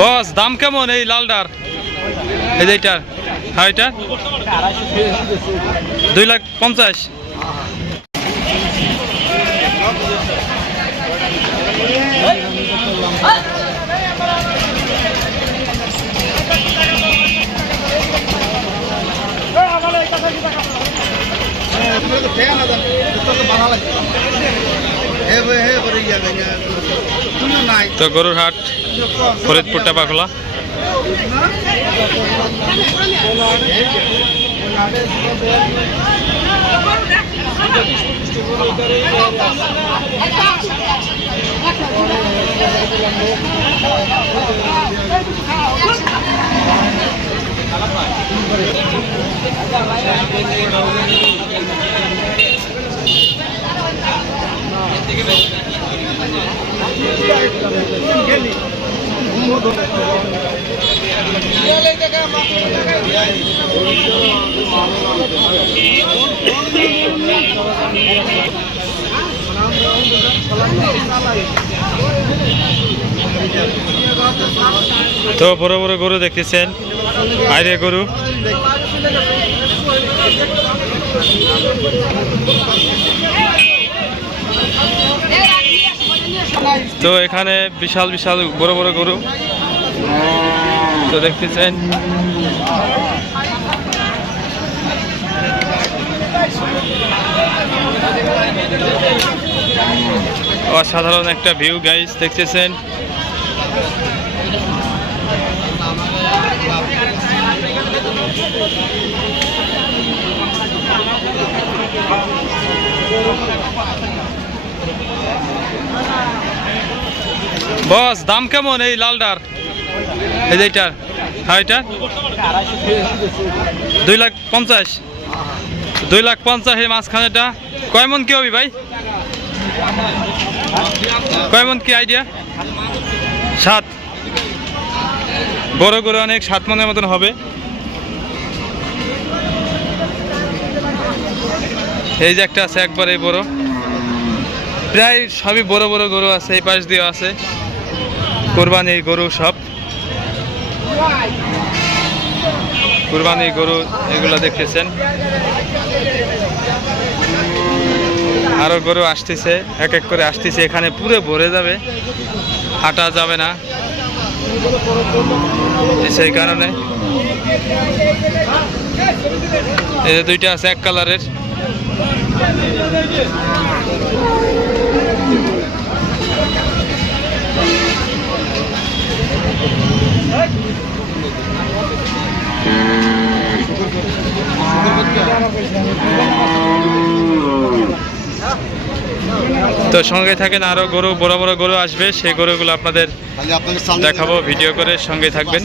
বস দাম কেমন এই লালটার? এই যে এইটার, হ্যাঁ এটা 2,50,000। তো গরুর হাট ফরিদপুর টেপাখোলা। তো বড় বড় গরু দেখতেছেন, বাইরে গরু। তো এখানে বিশাল বিশাল বড় বড় গরু তো দেখতেছেন। অসাধারণ একটা ভিউ গাইস, দেখতেছেন। বস দাম কেমন এই লালটার? এই যে এইটার, হ্যাঁ এটা 2,50,000। 2,50,000 এই মাঝখানেটা কয় মন কি হবে ভাই? কয় মন কি আইডিয়া? 7। বড় গরু অনেক 7 মনের মতন হবে। এই যে একটা আছে একবারে বড়, প্রায় সবই বড় বড় গরু আছে। এই পাশ দিয়ে আছে কুরবানির গরু, সব কুরবানির গরু এগুলো দেখতেছেন। আরো গরু আসতেছে, এক এক করে আসতেছে। এখানে পুরো ভরে যাবে, হাঁটা যাবে না, সেই কারণে। এই যে দুইটা আছে এক কালারের। তো সঙ্গে থাকেন, আরো গরু বড় বড় গরু আসবে, সেই গরুগুলো আপনাদের দেখাবো ভিডিও করে, সঙ্গে থাকবেন।